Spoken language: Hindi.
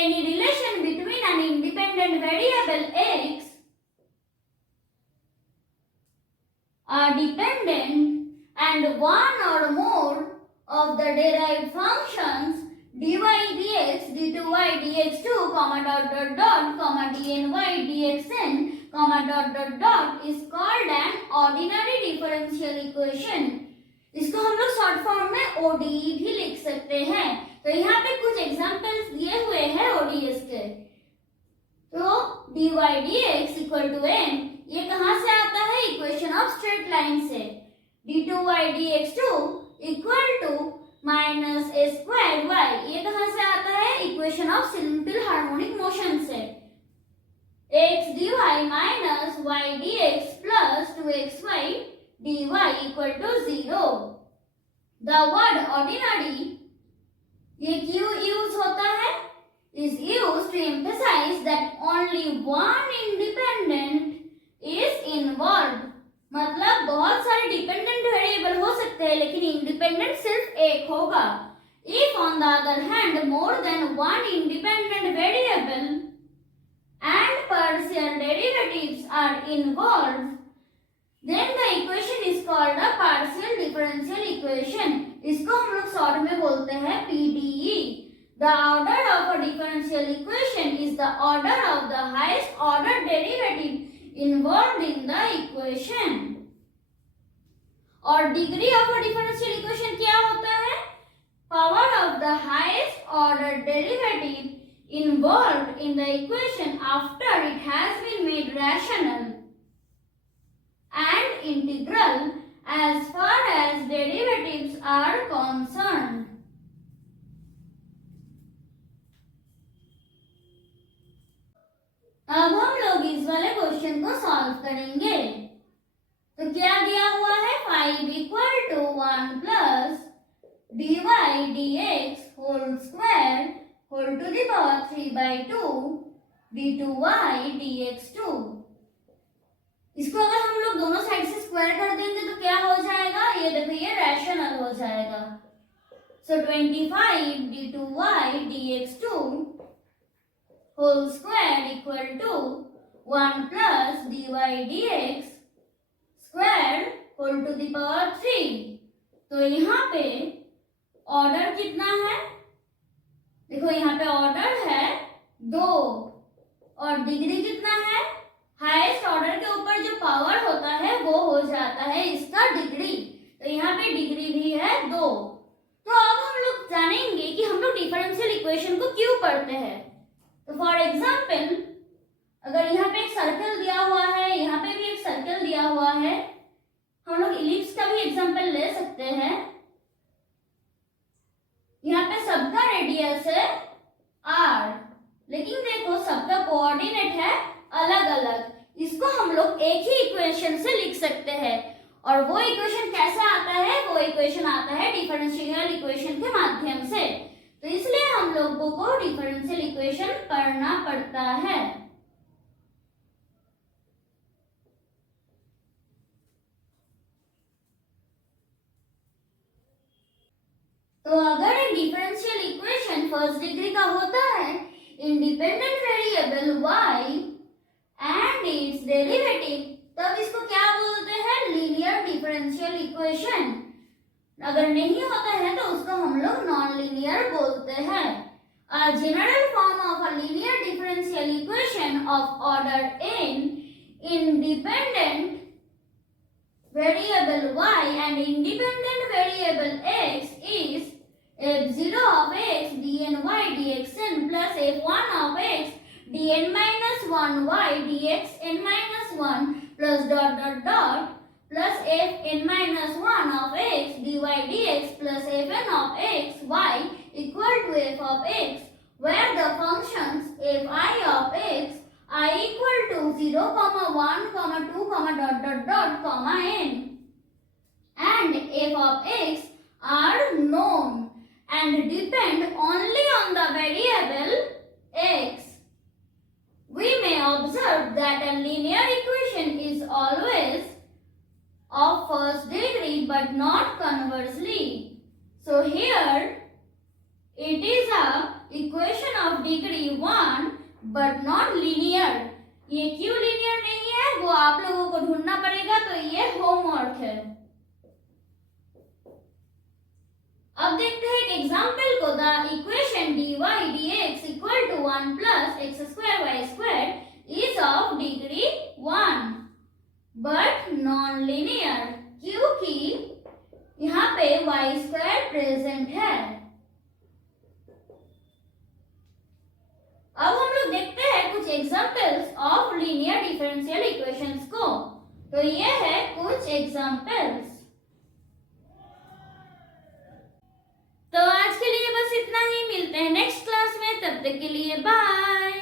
any relation between an independent variable x are dependent and one or more of the derived functions dy dx, d2y dx2, dny dxn, is called an ordinary differential equation. इसको हम लोग शॉर्ट फॉर्म में ODE भी लिख सकते हैं। तो यहाँ पे कुछ एग्जांपल्स दिए हुए हैं ODEs के। तो dy dx equal to n, ये कहाँ से आता है? इक्वेशन ऑफ स्ट्रेट लाइन से। d2y dx2 equal to minus a square y, ये कहाँ से आता है? Equation of simple harmonic motion से। x dy माइनस y dx प्लस 2xy dy इक्वल टू 0। द वर्ड ऑर्डिनरी ये क्यों यूज होता है? Is use to emphasise that only one independent is involve. मतलब बहुत सारे डिपेंडेंट वेरिएबल हो सकते हैं लेकिन इंडिपेंडेंट सिर्फ एक होगा। If on the other hand more than one independent variable and partial derivatives are involve, then the equation is called a partial differential equation. इसको हम लोग शॉर्ट में बोलते हैं PDE. The order of a differential equation is the order of the highest order derivative involved in the equation. और degree of a differential equation क्या होता है? Power of the highest order derivative involved in the equation after it has been made rational and integral as far as derivatives are concerned. अब हम लोग इस वाले क्वेश्चन को सॉल्व करेंगे। तो क्या दिया हुआ है? 5 equal to 1 plus dy dx whole square whole to the power 3/2 d2y dx2। इसको अगर हम लोग दोनों साइड से स्क्वायर कर देंगे तो क्या हो जाएगा? ये देखो, ये रैशनल हो जाएगा। So 25 d2y dx2 whole square equal to 1 plus dy dx square whole to the power 3। तो यहाँ पे ऑर्डर कितना है? देखो यहाँ पे ऑर्डर है 2 और डिग्री कितना है? हाईएस्ट ऑर्डर के ऊपर जो पावर होता है वो हो जाता है इसका डिग्री। तो यहाँ पे डिग्री भी है 2। तो अब हम लोग जानेंगे कि हम लोग डिफरेंशियल इक्वेशन को क्यों पढ़ते हैं। तो फॉर एग्जांपल, अगर यहाँ पे एक सर्कल दिया हुआ है, यहाँ पे भी एक सर्कल दिया हुआ है, हम लोग इलिप्स का भी एग्जांपल ले सकते हैं। यहाँ पे सबका रेडियस है r, लेकिन देखो सबका कोऑर्डिनेट है अलग अलग। इसको हम लोग एक ही इक्वेशन से लिख सकते हैं। और वो इक्वेशन कैसे आता है? वो इक्वेशन आता है डिफरेंशियल इक्वेशन के माध्यम से। तो इसलिए हम लोगों को डिफरेंशियल इक्वेशन पढ़ना पड़ता है। तो अगर एक डिफरेंशियल इक्वेशन फर्स्ट डिग्री का होता है, independent variable y and it's derivative, तब इसको क्या बोलते हैं? Linear differential equation. अगर नहीं होता है तो उसको हम लोग नॉन लीनियर बोलते हैं। A general form of a linear differential equation of order n, independent variable y and independent variable x is f0 of x dny dxn plus f1 of x dn minus 1y dxn minus 1 plus plus fn minus 1 of x dy dx plus fn of x y equal to f of x, where the functions fi of x are equal to 0, 1, 2, n, and f of x are known and depend only on the variable x. We may observe that a linear equation is always of first degree but not conversely. So here it is a equation of degree but not linear. ये क्यों लीनियर नहीं है वो आप लोगों को ढूंढना पड़ेगा, तो ये होमवर्क है। अब देखते हैं एक एग्जाम्पल को। The equation dy dx equal to 1 plus x square y square is of degree 1 but non linear, क्योंकि यहाँ पे वाई स्क्वायर प्रेजेंट है। अब हम लोग देखते हैं कुछ examples of linear differential equations को। तो ये है कुछ एग्जाम्पल्स। तो आज के लिए बस इतना ही, मिलते हैं नेक्स्ट क्लास में, तब तक के लिए बाय।